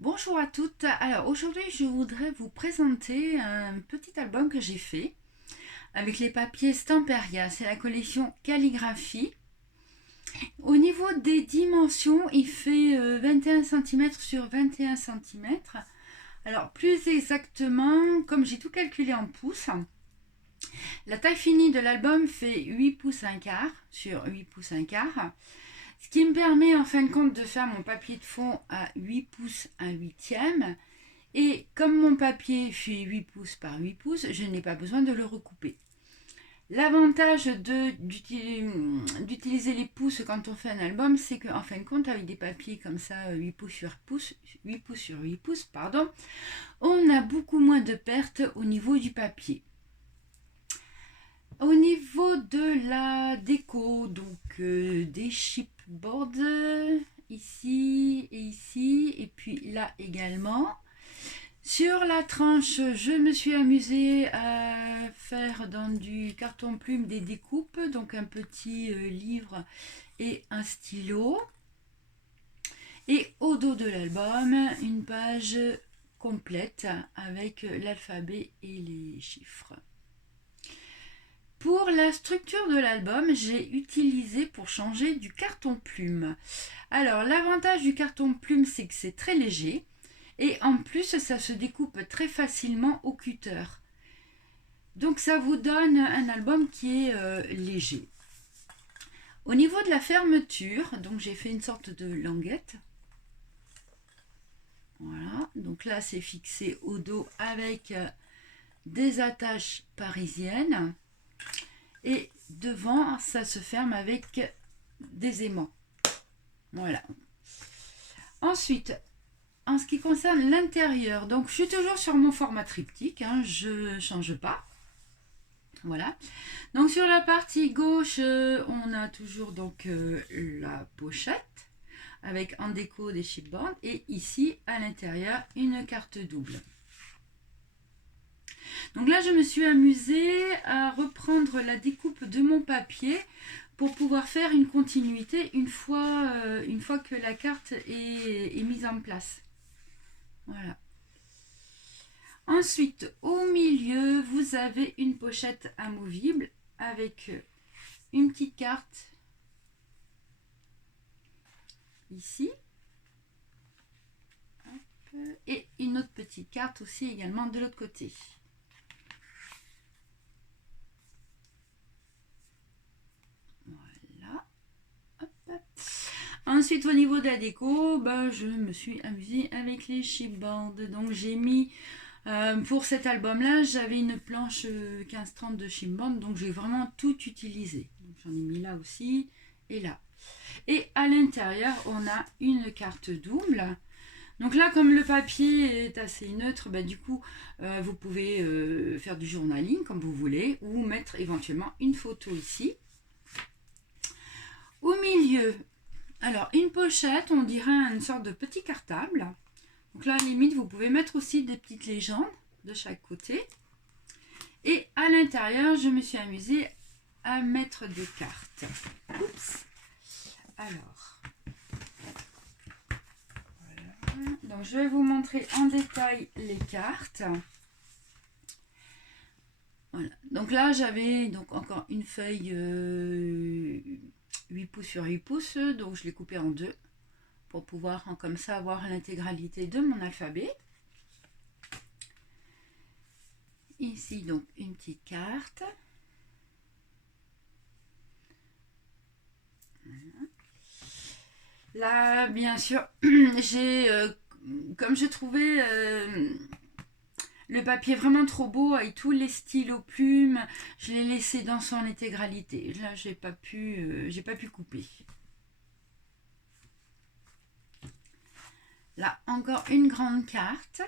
Bonjour à toutes. Alors aujourd'hui, je voudrais vous présenter un petit album que j'ai fait avec les papiers Stamperia. C'est la collection Calligraphie. Au niveau des dimensions, il fait 21 cm sur 21 cm. Alors plus exactement, comme j'ai tout calculé en pouces, la taille finie de l'album fait 8 pouces un quart sur 8 pouces un quart. Ce qui me permet en fin de compte de faire mon papier de fond à 8 pouces un huitième. Et comme mon papier fait 8 pouces par 8 pouces, je n'ai pas besoin de le recouper. L'avantage d'utiliser les pouces quand on fait un album, c'est qu'en fin de compte, avec des papiers comme ça, 8 pouces sur 8 pouces sur 8 pouces, pardon, on a beaucoup moins de pertes au niveau du papier. Au niveau de la déco, donc des chipboards ici et ici, et puis là également. Sur la tranche, je me suis amusée à faire dans du carton plume des découpes, donc un petit livre et un stylo. Et au dos de l'album, une page complète avec l'alphabet et les chiffres. Pour la structure de l'album, j'ai utilisé pour changer du carton plume. Alors l'avantage du carton plume, c'est que c'est très léger. Et en plus, ça se découpe très facilement au cutter. Donc ça vous donne un album qui est léger. Au niveau de la fermeture, donc j'ai fait une sorte de languette. Voilà, donc là c'est fixé au dos avec des attaches parisiennes. Et devant, ça se ferme avec des aimants. Voilà. Ensuite, en ce qui concerne l'intérieur, donc je suis toujours sur mon format triptyque, je ne change pas. Voilà. Donc sur la partie gauche, on a toujours donc la pochette avec en déco des chipboards et ici à l'intérieur une carte double. Donc là, je me suis amusée à reprendre la découpe de mon papier pour pouvoir faire une continuité une fois que la carte est mise en place. Voilà. Ensuite, au milieu, vous avez une pochette amovible avec une petite carte ici. Hop, et une autre petite carte aussi également de l'autre côté. Voilà. Hop, hop. Ensuite, au niveau de la déco, je me suis amusée avec les chipboards. Donc, j'ai mis pour cet album-là, j'avais une planche 15-30 de chipboard, donc j'ai vraiment tout utilisé. J'en ai mis là aussi et là. Et à l'intérieur, on a une carte double. Donc là, comme le papier est assez neutre, du coup, vous pouvez faire du journaling comme vous voulez ou mettre éventuellement une photo ici. Au milieu, alors une pochette, on dirait une sorte de petit cartable. Donc là, à la limite, vous pouvez mettre aussi des petites légendes de chaque côté. Et à l'intérieur, je me suis amusée à mettre des cartes. Oups. Alors, voilà. Donc je vais vous montrer en détail les cartes. Voilà. Donc là, j'avais donc encore une feuille 8 pouces sur 8 pouces, donc je l'ai coupée en deux pour pouvoir comme ça avoir l'intégralité de mon alphabet. Ici donc une petite carte. Voilà. Là bien sûr j'ai comme je trouvais le papier vraiment trop beau avec tous les stylos plumes, je l'ai laissé dans son intégralité. Là j'ai pas pu couper. Là encore une grande carte.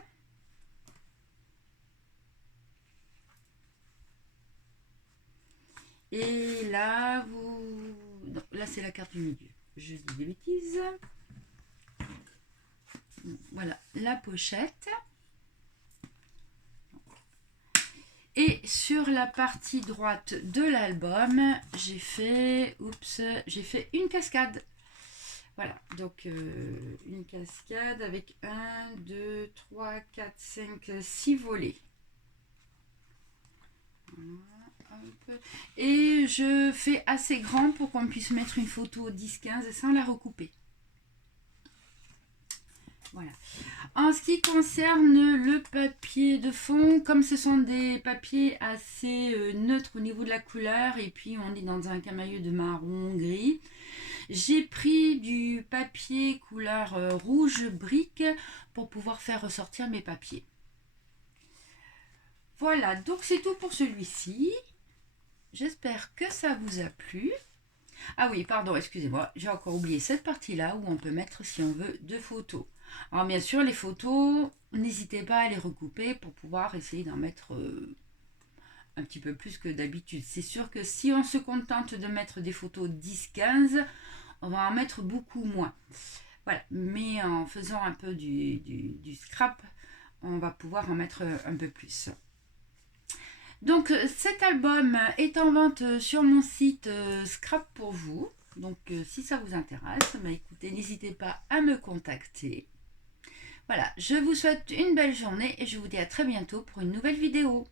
Et là, non, là c'est la carte du milieu. Je dis des bêtises. Voilà, la pochette. Et sur la partie droite de l'album, j'ai fait une cascade. Voilà, donc une cascade avec 1, 2, 3, 4, 5, 6 volets. Voilà, hop. Et je fais assez grand pour qu'on puisse mettre une photo 10-15 sans la recouper. Voilà. En ce qui concerne le papier de fond, comme ce sont des papiers assez neutres au niveau de la couleur, et puis on est dans un camailleux de marron gris, j'ai pris du papier couleur rouge brique pour pouvoir faire ressortir mes papiers. Voilà, donc c'est tout pour celui-ci. J'espère que ça vous a plu. Ah oui, pardon, excusez-moi, j'ai encore oublié cette partie-là où on peut mettre, si on veut, 2 photos. Alors bien sûr, les photos, n'hésitez pas à les recouper pour pouvoir essayer d'en mettre un petit peu plus que d'habitude. C'est sûr que si on se contente de mettre des photos 10-15, on va en mettre beaucoup moins. Voilà, mais en faisant un peu du scrap, on va pouvoir en mettre un peu plus. Donc cet album est en vente sur mon site Scrap pour vous. Donc si ça vous intéresse, écoutez, n'hésitez pas à me contacter. Voilà, je vous souhaite une belle journée et je vous dis à très bientôt pour une nouvelle vidéo.